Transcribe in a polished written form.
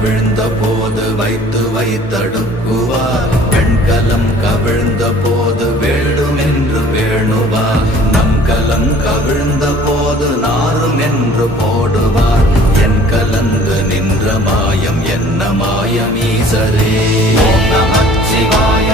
கவிழ்ந்த போது வைத்து வைத்தடுக்குவார். வெண்கலம் கவிழ்ந்த போது வேண்டுமென்று வேணுவார். நம் கலம் கவிழ்ந்த போது நாரும் என்று போடுவார். என் கலந்து நின்ற மாயம் என்ன மாயம் ஈசரே. ஓம் நமச்சிவாய.